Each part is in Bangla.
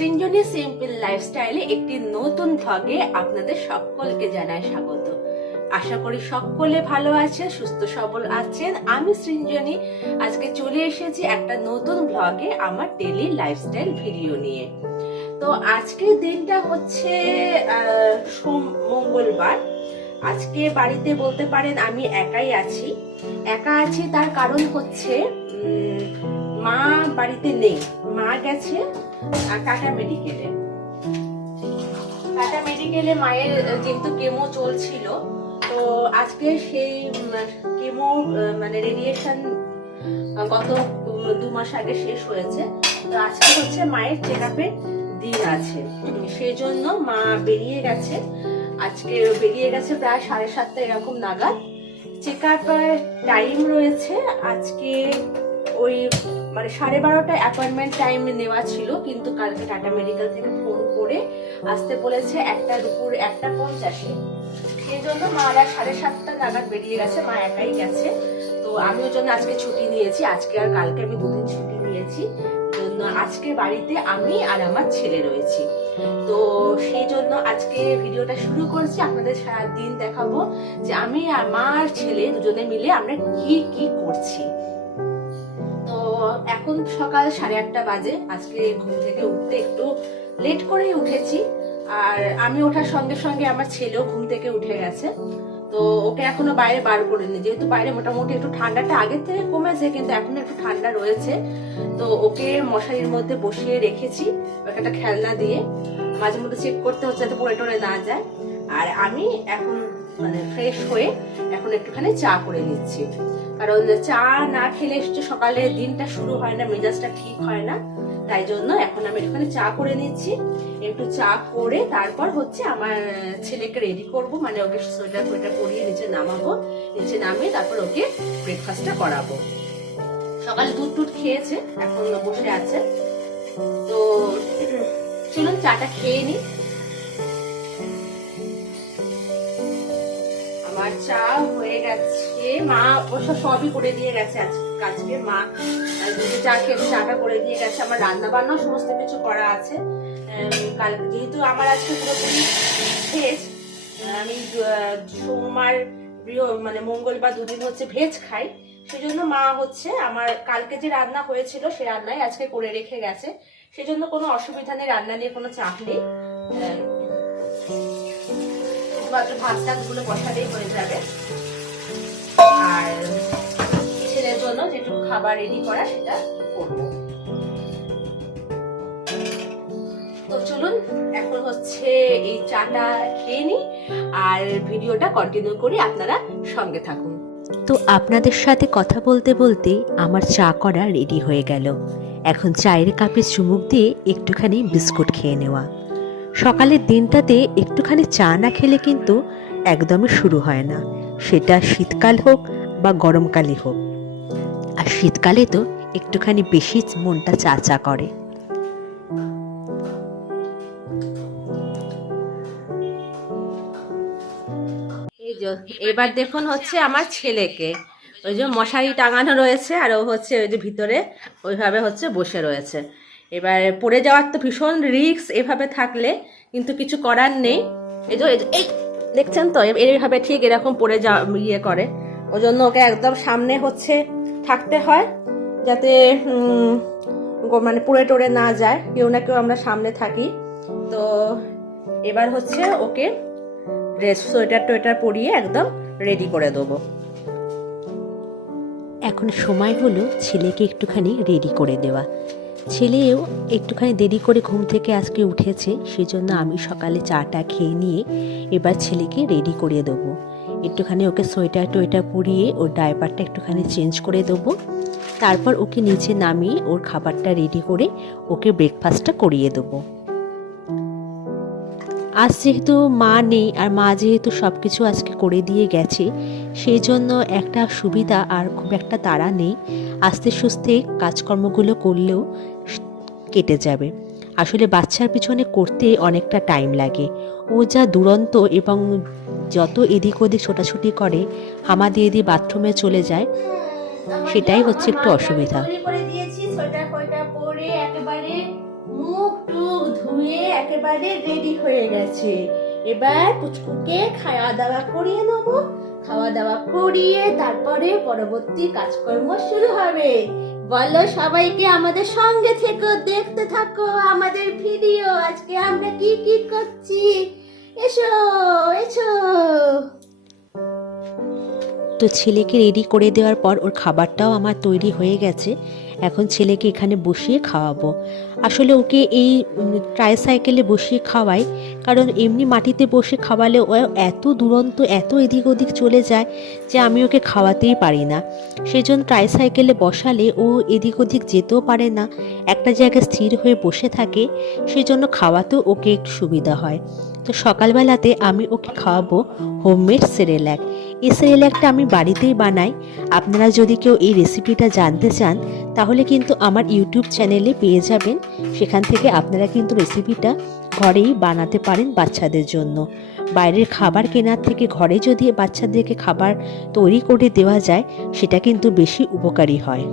সৃঞ্জনী সিম্পল লাইফস্টাইলে একটি নতুন ভ্লগে আপনাদের সকলকে জানাই স্বাগত। আশা করি সকলে ভালো আছে, সুস্থ সবল আছেন। আমি সৃঞ্জনী আজকে চলে এসেছি একটা নতুন ভ্লগে আমার ডেইলি লাইফস্টাইল ভিডিও নিয়ে। তো আজকের দিনটা হচ্ছে মঙ্গলবার। আজকে বাড়িতে বলতে পারেন আমি একাই আছি। তার কারণ হচ্ছে মা বাড়িতে নেই, মা গেছে টাটা মেডিকেলে মায়ের যেহেতু কেমো চলছিল, তো আজকে সেই কেমো মানে রেডিয়েশন গত 2 মাস আগে শেষ হয়েছে। তো আজকে হচ্ছে মায়ের চেক আপের দিন আছে, সেই জন্য মা বেরিয়ে গেছে। আজকে বেরিয়ে গেছে প্রায় 7:30 এরকম নাগাদ। চেক আপের টাইম রয়েছে আজকে ওই মানে 12:30 অ্যাপয়েন্টমেন্ট টাইম নেওয়া ছিল, কিন্তু কালকে টাটা মেডিকেল থেকে ফোন করে আসতে বলেছে 1:50। সেই জন্য মা 7:30 নাগাদ বেরিয়ে গেছে, মা একাই গেছে। তো আমি ওই জন্য আজকে ছুটি নিয়েছি, আজকে আর কালকে আমি 2 দিন ছুটি নিয়েছি। জন্য আজকে বাড়িতে আমি আর আমার ছেলে রয়েছি। তো সেই জন্য আজকে ভিডিওটা শুরু করছি, আপনাদের সারাদিন দেখাবো যে আমি আর মা আর ছেলে দুজনে মিলে আমরা কি কি করছি। তো এখন সকাল 8:30 বাজে। আজকে ঘুম থেকে উঠতে একটু লেট করেই উঠেছি, আর আমি ওঠার সঙ্গে সঙ্গে আমার ছেলেও ঘুম থেকে উঠে গেছে। তো ওকে এখনো বাইরে বার করিনি, যেহেতু বাইরে মোটামুটি একটু ঠান্ডাটা আগের থেকে কমেছে, কিন্তু এখনো একটু ঠান্ডা রয়েছে। তো ওকে মশারির মধ্যে বসিয়ে রেখেছি একটা খেলনা দিয়ে, মাঝে মধ্যে চেক করতে হচ্ছে যাতে পড়ে টরে না যায়। আর আমি এখন মানে ফ্রেশ হয়ে এখন একটুখানি চা করে নিচ্ছি, কারণ চা না খেলে সকালে দিনটা শুরু হয় না, মেজাজটা ঠিক হয় না। তাই জন্য এখন আমি একটুখানি চা করে নিচ্ছি। একটু চা করে তারপর হচ্ছে আমার ছেলেকে রেডি করব, মানে ওকে সোয়েটার পরিয়ে নিচে নামাবো, নিচে নামিয়ে তারপর ওকে ব্রেকফাস্টটা করাবো। সকালে দুধ খেয়েছে, এখন বসে আছে। তো চলুন চাটা খেয়ে নি। আমার চা হয়ে গেছে, মা অবশ্য সবই করে দিয়ে গেছে। আজকে মা চা খেয়ে চাটা করে দিয়ে গেছে। আমার রান্না বান্নাও সমস্ত কিছু করা আছে। যেহেতু আমার আজকে পুরোপুরি ভেজ, আমি সোমবার মানে মঙ্গলবার 2 দিন হচ্ছে ভেজ খাই, সেই জন্য মা হচ্ছে আমার কালকে যে রান্না হয়েছিল সে রান্নাই আজকে করে রেখে গেছে। সেই জন্য কোনো অসুবিধা নেই, রান্না নিয়ে কোনো চাপ নেই। শুধুমাত্র ভাত টাতগুলো বসালেই হয়ে যাবে। আর ছেলের জন্য যেটুকু খাবার রেডি করা সেটা করবো। তো চলুন এখন হচ্ছে এই চাটা খেয়ে নিই আর ভিডিওটা কন্টিনিউ করি, আপনারা সঙ্গে থাকুন। তো আপনাদের সাথে কথা বলতে বলতে আমার চা করা রেডি হয়ে গেল। এখন চায়ের কাপে চুমুক দিয়ে একটুখানি বিস্কুট খেয়ে নেওয়া। সকালের দিনটাতে একটুখানি চা না খেলে কিন্তু একদমই শুরু হয় না, সেটা শীতকাল হোক বা গরমকালে হোক। আর শীতকালে তো একটুখানি বেশি মনটা চা চা করে। এবার দেখুন হচ্ছে আমার ছেলেকে, ওই যে মশারি টাঙানো রয়েছে আর ও হচ্ছে ওই যে ভিতরে ওইভাবে হচ্ছে বসে রয়েছে। এবার পড়ে যাওয়ার তো ভীষণ রিস্ক এভাবে থাকলে, কিন্তু কিছু করার নেই। এই যে এই দেখছেন তো এইভাবে ঠিক এরকম পড়ে করে, ওই জন্য ওকে একদম সামনে হচ্ছে থাকতে হয়, যাতে মানে পড়ে টরে না যায়, কেউ না কেউ আমরা সামনে থাকি। তো এবার হচ্ছে ওকে সোয়েটার পরিয়ে একদম রেডি করে দেবো। এখন সময় হলো ছেলেকে একটুখানি রেডি করে দেওয়া। ছেলেও একটুখানি দেরি করে ঘুম থেকে আজকে উঠেছে, সেজন্য আমি সকালে চাটা খেয়ে নিয়ে এবার ছেলেকে রেডি করে দেবো। একটুখানি ওকে সোয়েটার পরিয়ে ওর ডায়পারটা একটুখানি চেঞ্জ করে দেবো। তারপর ওকে নিচে নামিয়ে ওর খাবারটা রেডি করে ওকে ব্রেকফাস্টটা করিয়ে দেবো। আজ যেহেতু মা নেই, আর মা যেহেতু সব কিছু আজকে করে দিয়ে গেছে, সেই জন্য একটা সুবিধা আর খুব একটা তাড়া নেই। আস্তে সুস্তে কাজকর্মগুলো করলেও কেটে যাবে। আসলে বাচ্চার পিছনে করতে অনেকটা টাইম লাগে। ও যা দুরন্ত এবং যত এদিক ওদিক ছোটাছুটি করে, হামাদি এদি বাথরুমে চলে যায়, সেটাই হচ্ছে একটু অসুবিধা। করে দিয়েছি সোয়েটার পরে একেবারে মুখ টুক একেবারে রেডি হয়ে গেছে। এবার পুচকুকে খাওয়া দাওয়া করিয়ে নেবো। খাওয়া দাওয়া করিয়ে তারপরে পরবর্তী কাজকর্ম শুরু হবে। বলো সবাইকে আমাদের সঙ্গে থেকো, দেখতে থাকো আমাদের ভিডিও। আজকে আমরা কি কি করছি, এসো এসো। তো ছেলেকে রেডি করে দেওয়ার পর ওর খাবারটাও আমার তৈরি হয়ে গেছে। এখন ছেলেকে এখানে বসিয়ে খাওয়াবো। আসলে ওকে এই ট্রাইসাইকেলে বসিয়ে খাওয়াই, কারণ এমনি মাটিতে বসে খাওয়ালে ও এত দুরন্ত, এত এদিক ওদিক চলে যায় যে আমি ওকে খাওয়াতেই পারি না। সেই জন্য ট্রাইসাইকেলে বসালে ও এদিক ওদিক যেতেও পারে না, একটা জায়গায় স্থির হয়ে বসে থাকে। সেই জন্য খাওয়াতেও ওকে একটু সুবিধা হয়। তো সকালবেলাতে আমি ওকে খাওয়াবো হোমমেড সেরেল্যাক। এই সেরেল্যাকটা আমি বাড়িতেই বানাই। আপনারা যদি কেউ এই রেসিপিটা জানতে চান তাহলে কিন্তু আমার ইউটিউব চ্যানেলে পেয়ে যাবেন। সেখান থেকে আপনারা কিন্তু রেসিপিটা ঘরেই বানাতে পারেন বাচ্চাদের জন্য। বাইরের খাবার কেনার থেকে ঘরে যদি বাচ্চাদেরকে খাবার তৈরি করে দেওয়া যায় সেটা কিন্তু বেশি উপকারী হয়।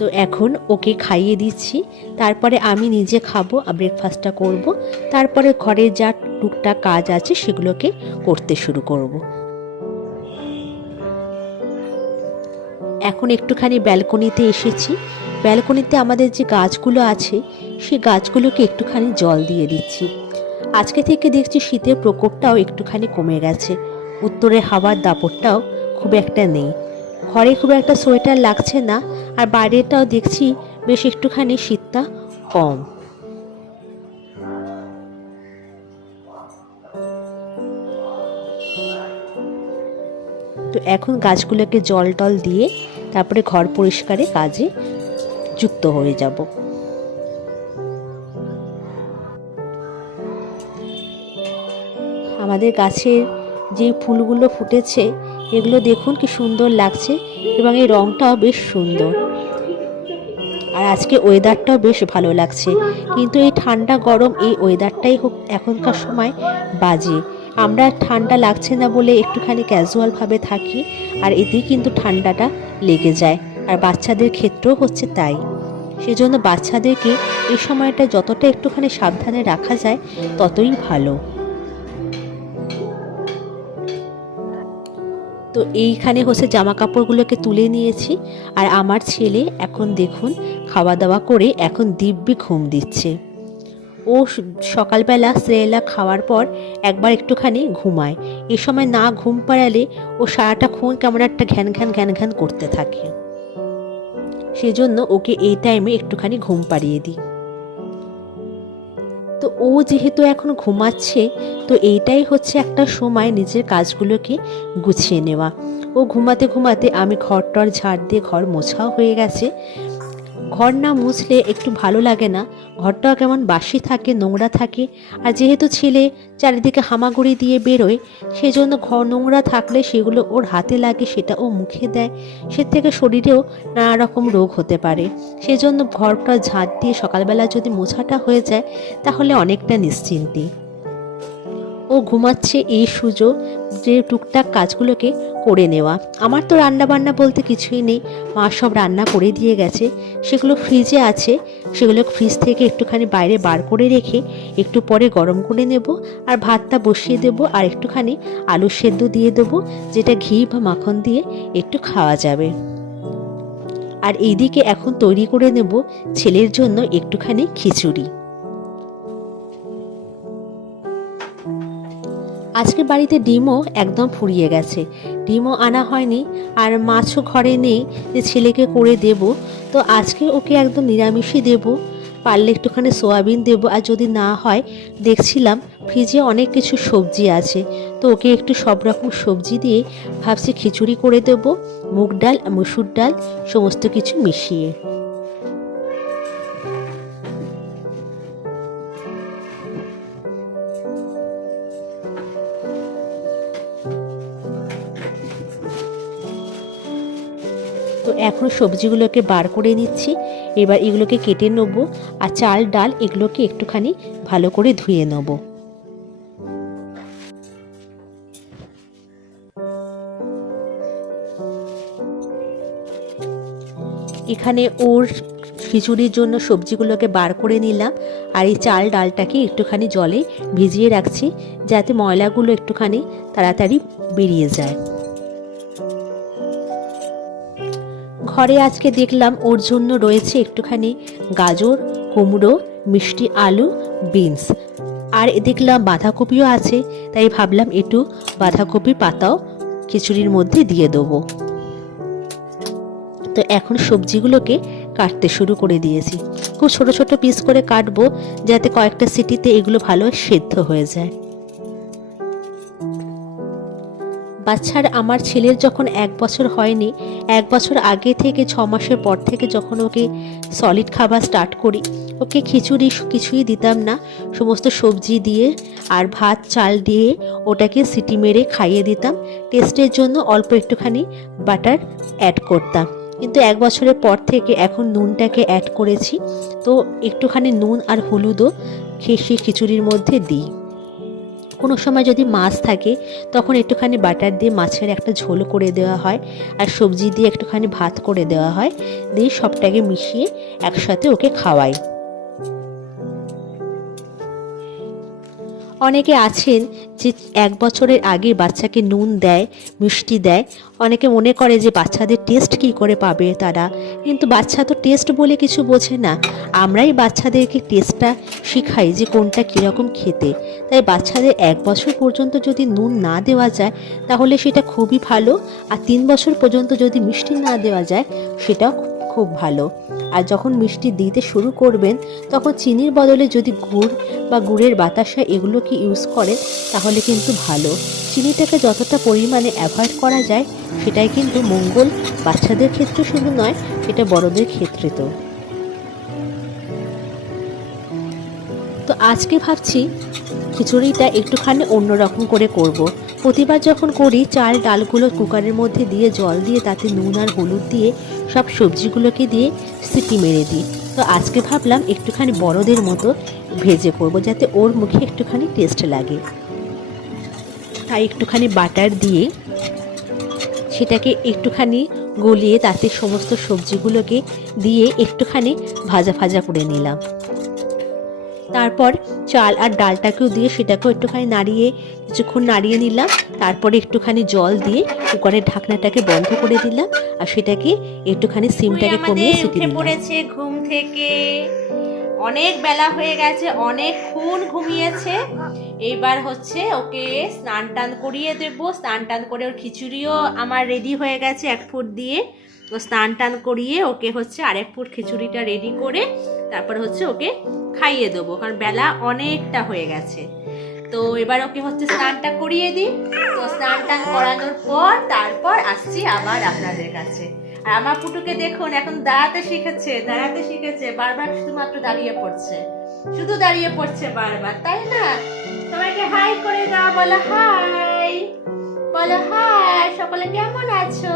তো এখন ওকে খাইয়ে দিচ্ছি, তারপরে আমি নিজে খাবো, ব্রেকফাস্টটা করব, তারপরে ঘরে যা টুকটাক কাজ আছে সেগুলোকে করতে শুরু করব। এখন একটুখানি ব্যালকনিতে এসেছি। ব্যালকনিতে আমাদের যে গাছগুলো আছে সেই গাছগুলোকে একটুখানি জল দিয়ে দিচ্ছি। আজকে থেকে দেখছি শীতের প্রকোপটাও একটুখানি কমে গেছে, উত্তরের হাওয়ার দাপটটাও খুব একটা নেই। ঘরে খুব একটা সোয়েটার লাগছে না, আর বাইরেটাও দেখছি বেশ একটুখানি শীতটা কম। তো এখন গাছগুলোকে জল টল দিয়ে তারপরে ঘর পরিষ্কারে কাজে যুক্ত হয়ে যাব। আমাদের গাছের যে ফুলগুলো ফুটেছে এগুলো দেখুন কি সুন্দর লাগছে, এবং এই রংটাও বেশ সুন্দর। আর আজকে ওয়েদারটাও বেশ ভালো লাগছে। কিন্তু এই ঠান্ডা গরম এই ওয়েদারটাই হোক এখনকার সময় বাজে। আমরা ঠান্ডা লাগছে না বলে একটুখানি ক্যাজুয়ালভাবে থাকি, আর এতেই কিন্তু ঠান্ডাটা লেগে যায়। আর বাচ্চাদের ক্ষেত্রেও হচ্ছে তাই। সেজন্য বাচ্চাদেরকে এই সময়টা যতটা একটুখানি সাবধানে রাখা যায় ততই ভালো। তো এইখানে হচ্ছে জামা কাপড়গুলোকে তুলে নিয়েছি, আর আমার ছেলে এখন দেখুন খাওয়া দাওয়া করে এখন দিব্যি ঘুম দিচ্ছে। ও সকালবেলা সেরেলাক খাওয়ার পর একবার একটুখানি ঘুমায়। এ সময় না ঘুম পাড়ালে ও সারাটাক্ষণ কেমন একটা ঘ্যান ঘ্যান ঘ্যান ঘ্যান করতে থাকে। সেজন্য ওকে এই টাইমে একটুখানি ঘুম পাড়িয়ে দিই। তো ও যেহেতু এখন ঘুমাচ্ছে, তো এইটাই হচ্ছে একটা সময় নিজের কাজগুলোকে গুছিয়ে নেওয়া। ও ঘুমাতে ঘুমাতে আমি ঘরটর ঝাড় দিয়ে ঘর মোছাও হয়ে গেছে। ঘর না মুছলে একটু ভালো লাগে না, ঘরটাও কেমন বাসি থাকে, নোংরা থাকে। আর যেহেতু ছেলে চারিদিকে হামাগুড়ি দিয়ে বেরোয়, সেজন্য ঘর নোংরা থাকলে সেগুলো ওর হাতে লাগে, সেটা ও মুখে দেয়, সে থেকে শরীরেও নানা রকম রোগ হতে পারে। সেজন্য ঘরটা ঝাঁট দিয়ে সকালবেলা যদি মোছাটা হয়ে যায় তাহলে অনেকটা নিশ্চিন্তি। ও ঘুমাচ্ছে এই সুযোগ যে টুকটাক কাজগুলোকে করে নেওয়া। আমার তো রান্না বান্না বলতে কিছুই নেই, মা সব রান্না করে দিয়ে গেছে। সেগুলো ফ্রিজে আছে, সেগুলো ফ্রিজ থেকে একটুখানি বাইরে বার করে রেখে একটু পরে গরম করে নেব, আর ভাতটা বসিয়ে দেব, আর একটুখানি আলু সেদ্ধ দিয়ে দেবো, যেটা ঘি বা মাখন দিয়ে একটু খাওয়া যাবে। আর এইদিকে এখন তৈরি করে নেব ছেলের জন্য একটুখানি খিচুড়ি। আজকে বাড়িতে ডিমও একদম ফুরিয়ে গেছে, ডিমও আনা হয়নি, আর মাছও ঘরে নেই যে ছেলেকে করে দেব। তো আজকে ওকে একদম নিরামিষই দেব, পারলে একটুখানি সোয়াবিন দেব। আর যদি না হয়, দেখছিলাম ফ্রিজে অনেক কিছু সবজি আছে, তো ওকে একটু সব রকম সবজি দিয়ে ভাবছি খিচুড়ি করে দেব, মুগ ডাল মসুর ডাল সমস্ত কিছু মিশিয়ে। তো এখন সবজিগুলোকে বার করে নিচ্ছি, এবার এগুলোকে কেটে নেবো, আর চাল ডাল এগুলোকে একটুখানি ভালো করে ধুয়ে নেব। এখানে ওর খিচুড়ির জন্য সবজিগুলোকে বার করে নিলাম। আর এই চাল ডালটাকে একটুখানি জলে ভিজিয়ে রাখছি, যাতে ময়লাগুলো একটুখানি তাড়াতাড়ি বেরিয়ে যায়। ঘরে আজকে দেখলাম ওর জন্য রয়েছে একটুখানি গাজর, কুমড়ো, মিষ্টি আলু, বিনস, আর দেখলাম বাঁধাকপিও আছে, তাই ভাবলাম একটু বাঁধাকপির পাতাও খিচুড়ির মধ্যে দিয়ে দেবো। তো এখন সবজিগুলোকে কাটতে শুরু করে দিয়েছি। খুব ছোট ছোট পিস করে কাটবো, যাতে কয়েকটা সিটিতে এগুলো ভালো সেদ্ধ হয়ে যায়। বাচ্চার আমার ছেলের যখন 1 বছর হয়নি, 1 বছর আগে থেকে 6 মাসের পর থেকে যখন ওকে সলিড খাবার স্টার্ট করি, ওকে খিচুড়ি কিছুই দিতাম না, সমস্ত সবজি দিয়ে আর ভাত চাল দিয়ে ওটাকে সিটি মেরে খাইয়ে দিতাম। টেস্টের জন্য অল্প একটুখানি বাটার অ্যাড করতাম, কিন্তু 1 বছরের পর থেকে এখন নুনটাকে অ্যাড করেছি। তো একটুখানি নুন আর হলুদও সেই খিচুড়ির মধ্যে দিই। কোনো সময় যদি মাছ থাকে তখন একটুখানি বাটার দিয়ে মাছের একটা ঝোল করে দেওয়া হয়, আর সবজি দিয়ে একটুখানি ভাত করে দেওয়া হয়, দিয়ে সবটাকে মিশিয়ে একসাথে ওকে খাওয়াই। অনেকে আছেন যে 1 বছরের আগে বাচ্চাকে নুন দেয়, মিষ্টি দেয়। অনেকে মনে করে যে বাচ্চাদের টেস্ট কী করে পাবে তারা, কিন্তু বাচ্চা তো টেস্ট বলে কিছু বোঝে না। আমরাই বাচ্চাদেরকে টেস্টটা শেখাই যে কোনটা কীরকম খেতে। তাই বাচ্চাদের 1 বছর পর্যন্ত যদি নুন না দেওয়া যায় তাহলে সেটা খুবই ভালো, আর 3 বছর পর্যন্ত যদি মিষ্টি না দেওয়া যায় সেটাও খুব ভালো। আর যখন মিষ্টি দিতে শুরু করবেন তখন চিনির বদলে যদি গুড় বা গুড়ের বাতাসা এগুলোকে ইউজ করেন তাহলে কিন্তু ভালো। চিনিটাকে যতটা পরিমাণে অ্যাভয়েড করা যায় সেটাই কিন্তু মঙ্গল, বাচ্চাদের ক্ষেত্রে শুধু নয়, এটা বড়দের ক্ষেত্রে। তো আজকে ভাবছি খিচুড়িটা একটুখানি অন্যরকম করে করব। প্রতিবার যখন করি চাল ডালগুলো কুকারের মধ্যে দিয়ে জল দিয়ে তাতে নুন আর হলুদ দিয়ে সব সবজিগুলোকে দিয়ে সিটি মেরে দিই। তো আজকে ভাবলাম একটুখানি বড়দের মতো ভেজে করব, যাতে ওর মুখে একটুখানি টেস্ট লাগে। তাই একটুখানি বাটার দিয়ে সেটাকে একটুখানি গলিয়ে তাতে সমস্ত সবজিগুলোকে দিয়ে একটুখানি ভাজা ভাজা করে নিলাম। তারপর চাল আর ডালটাকেও দিয়ে সেটাকেও একটুখানি নাড়িয়ে কিছুক্ষণ নাড়িয়ে নিলাম। তারপরে একটুখানি জল দিয়ে কুকারের ঢাকনাটাকে বন্ধ করে দিলাম, আর সেটাকে একটুখানি সিমটাকে কমিয়ে সিটি দিলাম। পড়েছে ঘুম থেকে, অনেক বেলা হয়ে গেছে, অনেকক্ষণ ঘুমিয়েছে। এইবার হচ্ছে ওকে স্নান টান করিয়ে দেবো। স্নান টান করে ওর খিচুড়িও আমার রেডি হয়ে গেছে 1 ফুট দিয়ে। তো স্নান টান করিয়ে ওকে হচ্ছে 1 ফুট খিচুড়িটা রেডি করে তারপর হচ্ছে ওকে খাইয়ে দেবো, কারণ বেলা অনেকটা হয়ে গেছে। তো এবার ওকে হচ্ছে স্নানটা করিয়ে দিই। তো স্নান টান করানোর পর তারপর আসছি আবার আপনাদের কাছে। আর আমার পুটুকে দেখুন এখন দাঁড়াতে শিখেছে, বারবার শুধুমাত্র দাঁড়িয়ে পড়ছে বারবার, তাই না? সবাইকে হাই করে দাও, বলো হাই, সকলে কেমন আছো,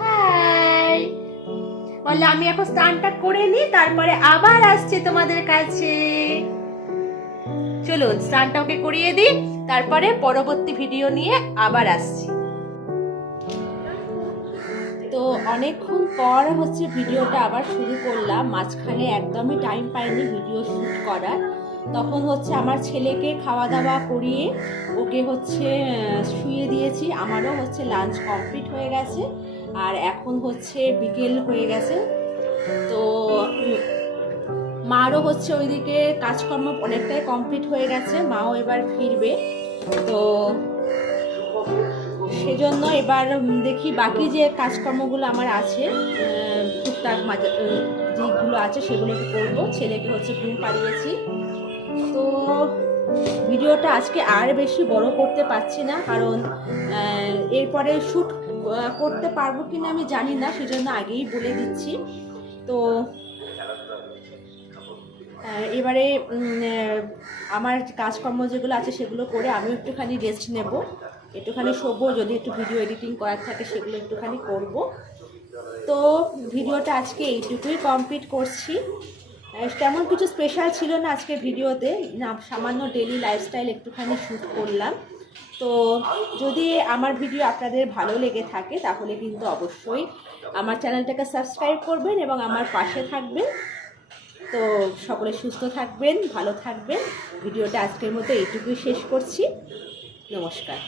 হাই বললে। আমি এখন স্নানটা করে নিই, তারপরে আবার আসছি তোমাদের কাছে। চলুন স্নানটা ওকে করিয়ে দিই, তারপরে পরবর্তী ভিডিও নিয়ে আবার আসছি। তো অনেকক্ষণ পর হচ্ছে ভিডিওটা আবার শুরু করলাম। মাঝখানে একদমই টাইম পাইনি ভিডিও শ্যুট করার। তখন হচ্ছে আমার ছেলেকে খাওয়া দাওয়া করিয়ে ওকে হচ্ছে শুইয়ে দিয়েছি। আমারও হচ্ছে লাঞ্চ কমপ্লিট হয়ে গেছে, আর এখন হচ্ছে বিকেল হয়ে গেছে। তো মারও হচ্ছে ওইদিকে কাজকর্ম অনেকটাই কমপ্লিট হয়ে গেছে, মাও এবার ফিরবে। তো সেজন্য এবার দেখি বাকি যে কাজকর্মগুলো আমার আছে, টুকটাক যেগুলো আছে সেগুলোকে করবো। ছেলেকে হচ্ছে ঘুম পাড়িয়েছি। তো ভিডিওটা আজকে আর বেশি বড় করতে পারছি না, কারণ এরপরে শ্যুট করতে পারবো কিনা আমি জানি না, সেজন্য আগেই বলে দিচ্ছি। তো এবারে আমার কাজকর্ম যেগুলো আছে সেগুলো করে আমিও একটুখানি রেস্ট নেব, একটুখানি শোবো, যদি একটু ভিডিও এডিটিং করার থাকে সেগুলো একটুখানি করব। তো ভিডিওটা আজকে এইটুকুই কমপ্লিট করছি। তেমন কিছু স্পেশাল ছিল না আজকের ভিডিওতে, না সামান্য ডেলি লাইফস্টাইল একটুখানি শ্যুট করলাম। তো যদি আমার ভিডিও আপনাদের ভালো লেগে থাকে তাহলে কিন্তু অবশ্যই আমার চ্যানেলটাকে সাবস্ক্রাইব করবেন এবং আমার পাশে থাকবেন। তো সকলে সুস্থ থাকবেন, ভালো থাকবেন। ভিডিওটা আজকের মতো এইটুকুই শেষ করছি। নমস্কার।